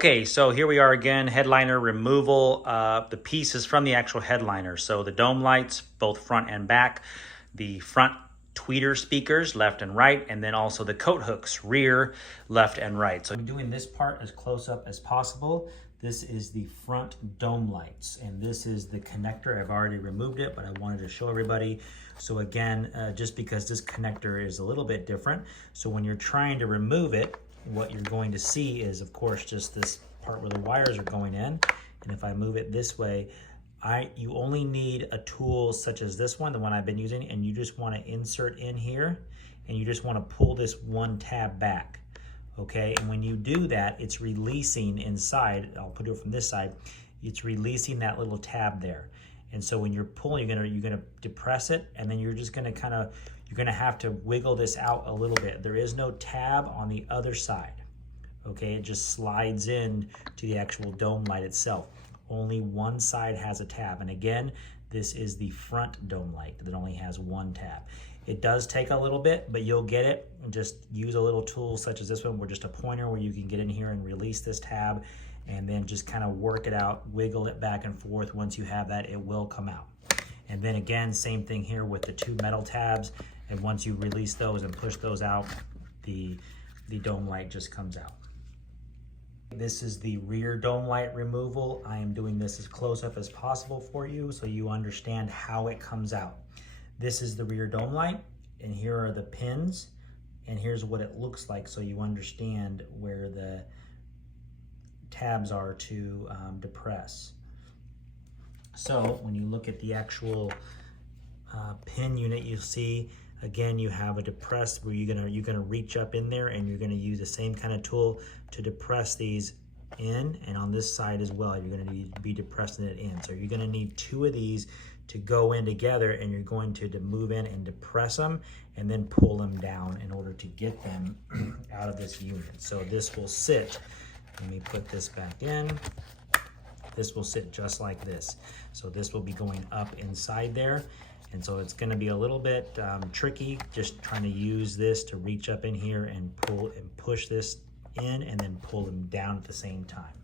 Okay, so here we are again, headliner removal. The pieces from the actual headliner. So the dome lights, both front and back, the front tweeter speakers, left and right, and then also the coat hooks, rear, left and right. So I'm doing this part as close up as possible. This is the front dome lights, and this is the connector. I've already removed it, but I wanted to show everybody. So again, just because this connector is a little bit different, so when you're trying to remove it, what you're going to see is, of course, just this part where the wires are going in. And if I move it this way, you only need a tool such as this one, the one I've been using, and you just want to insert in here, and you just want to pull this one tab back. Okay, and when you do that, it's releasing inside. I'll put it from this side. It's releasing that little tab there. And so when you're pulling, you're gonna depress it, and then you're just gonna you're gonna have to wiggle this out a little bit. There is no tab on the other side. Okay, it just slides in to the actual dome light itself. Only one side has a tab. And again, this is the front dome light that only has one tab. It does take a little bit, but you'll get it. Just use a little tool such as this one, where just a pointer where you can get in here and release this tab, and then just kind of work it out, wiggle it back and forth. Once you have that, it will come out. And then again, same thing here with the two metal tabs. And once you release those and push those out, the dome light just comes out. This is the rear dome light removal. I am doing this as close up as possible for you so you understand how it comes out. This is the rear dome light, and here are the pins, and here's what it looks like so you understand where the tabs are to depress. So when you look at the actual pin unit, you'll see, again, you have a depress where you're gonna reach up in there, and you're gonna use the same kind of tool to depress these in, and on this side as well, you're gonna be depressing it in. So you're gonna need two of these to go in together, and you're going to move in and depress them and then pull them down in order to get them out of this unit. So this will sit, let me put this back in. This will sit just like this. So this will be going up inside there. And so it's gonna be a little bit tricky, just trying to use this to reach up in here and pull and push this in, and then pull them down at the same time.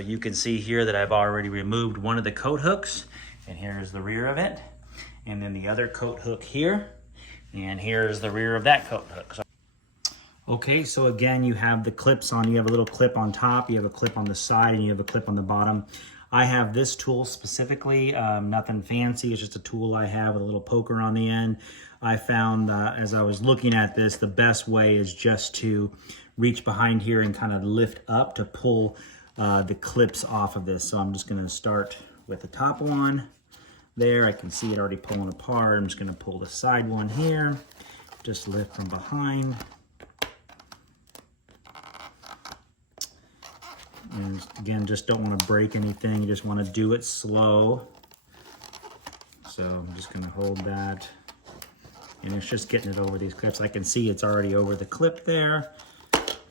You can see here that I've already removed one of the coat hooks, and here's the rear of it. And then the other coat hook here, and here's the rear of that coat hook. Okay, so again, you have the clips on. You have a little clip on top, you have a clip on the side, and you have a clip on the bottom. I have this tool specifically, nothing fancy. It's just a tool I have with a little poker on the end. I found as I was looking at this, the best way is just to reach behind here and kind of lift up to pull the clips off of this. So I'm just gonna start with the top one there. I can see it already pulling apart. I'm just gonna pull the side one here, just lift from behind. And again, just don't want to break anything. You just want to do it slow. So I'm just going to hold that. And it's just getting it over these clips. I can see it's already over the clip there.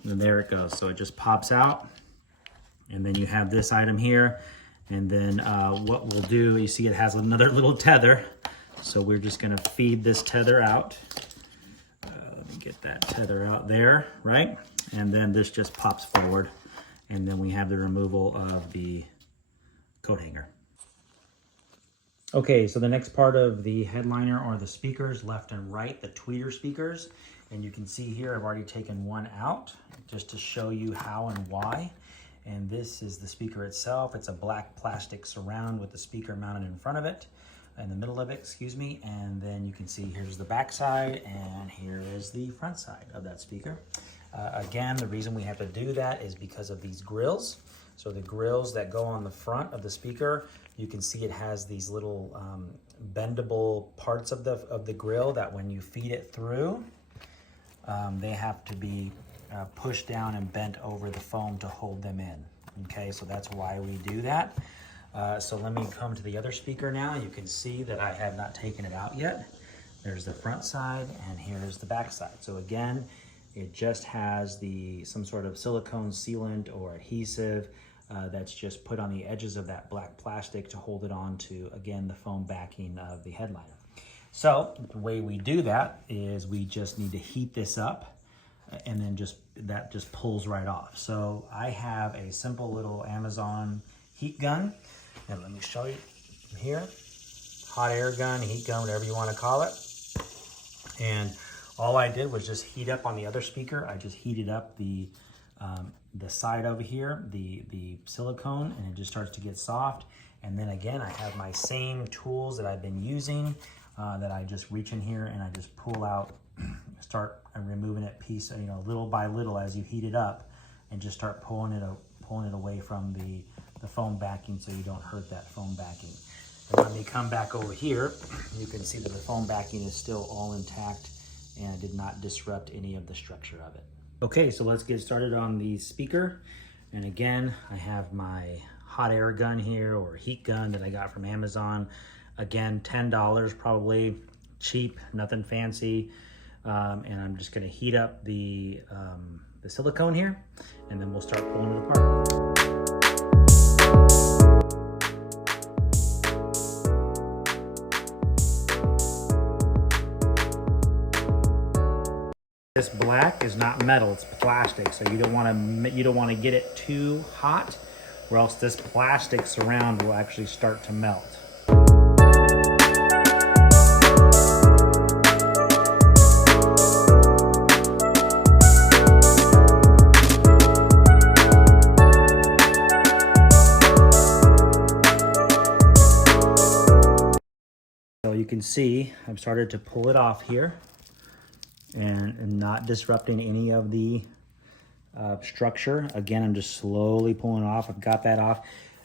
And there it goes. So it just pops out. And then you have this item here. And then what we'll do, you see it has another little tether. So we're just going to feed this tether out. Let me get that tether out there, right? And then this just pops forward. And then we have the removal of the coat hanger. Okay, so the next part of the headliner are the speakers, left and right, the tweeter speakers. And you can see here, I've already taken one out just to show you how and why. And this is the speaker itself. It's a black plastic surround with the speaker mounted in front of it, in the middle of it, excuse me. And then you can see here's the back side, and here is the front side of that speaker. Again, the reason we have to do that is because of these grills. So the grills that go on the front of the speaker, you can see it has these little bendable parts of the grill that when you feed it through, they have to be pushed down and bent over the foam to hold them in. Okay, so that's why we do that. So let me come to the other speaker now. You can see that I have not taken it out yet. There's the front side, and here's the back side. So again, it just has some sort of silicone sealant or adhesive that's just put on the edges of that black plastic to hold it on to, again, the foam backing of the headliner. So the way we do that is we just need to heat this up and then that just pulls right off. So I have a simple little Amazon heat gun, and let me show you here. Hot air gun, heat gun, whatever you want to call it. And all I did was just heat up on the other speaker. I just heated up the side over here, the silicone, and it just starts to get soft. And then again, I have my same tools that I've been using that I just reach in here and I just pull out, start removing it piece, little by little as you heat it up, and just start pulling it away from the foam backing so you don't hurt that foam backing. And when you come back over here, you can see that the foam backing is still all intact and did not disrupt any of the structure of it. Okay, so let's get started on the speaker. And again, I have my hot air gun here, or heat gun, that I got from Amazon. Again, $10 probably, cheap, nothing fancy. And I'm just gonna heat up the silicone here, and then we'll start pulling it apart. This black is not metal, it's plastic, so you don't want to get it too hot, or else this plastic surround will actually start to melt. So you can see I've started to pull it off here, and not disrupting any of the structure. Again, I'm just slowly pulling it off. I've got that off.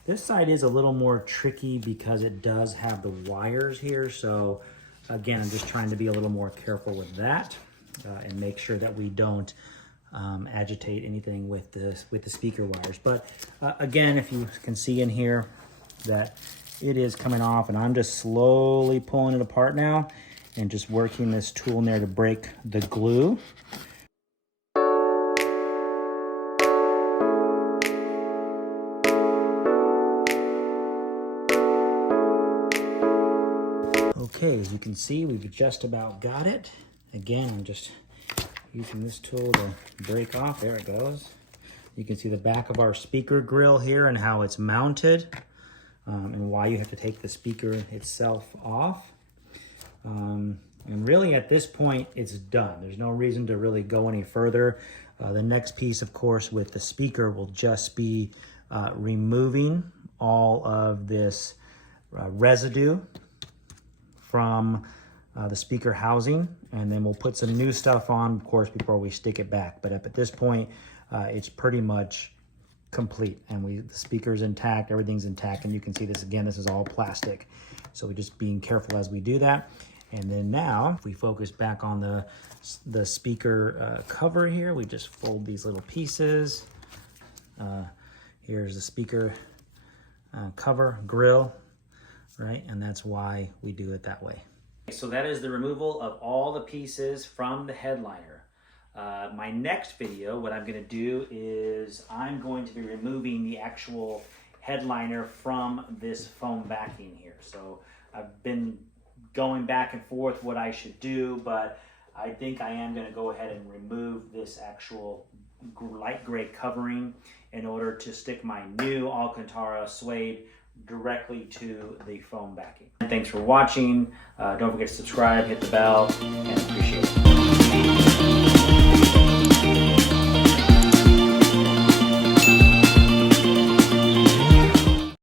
This side is a little more tricky because it does have the wires here. So again, I'm just trying to be a little more careful with that and make sure that we don't agitate anything with the speaker wires. But again, if you can see in here that it is coming off, and I'm just slowly pulling it apart now, and just working this tool in there to break the glue. Okay, as you can see, we've just about got it. Again, I'm just using this tool to break off. There it goes. You can see the back of our speaker grill here and how it's mounted, and why you have to take the speaker itself off. And really at this point, it's done. There's no reason to really go any further. The next piece, of course, with the speaker will just be removing all of this residue from the speaker housing, and then we'll put some new stuff on, of course, before we stick it back. But at this point, it's pretty much complete, and the speaker's intact, everything's intact, and you can see this again, this is all plastic. So we're just being careful as we do that. And then now, if we focus back on the speaker cover here, we just fold these little pieces. Here's the speaker cover grill, right? And that's why we do it that way. So that is the removal of all the pieces from the headliner. My next video, what I'm gonna do is I'm going to be removing the actual headliner from this foam backing here. So I've been going back and forth what I should do, but I think I am going to go ahead and remove this actual light gray covering in order to stick my new Alcantara suede directly to the foam backing. Thanks for watching. Don't forget to subscribe, hit the bell, and appreciate it.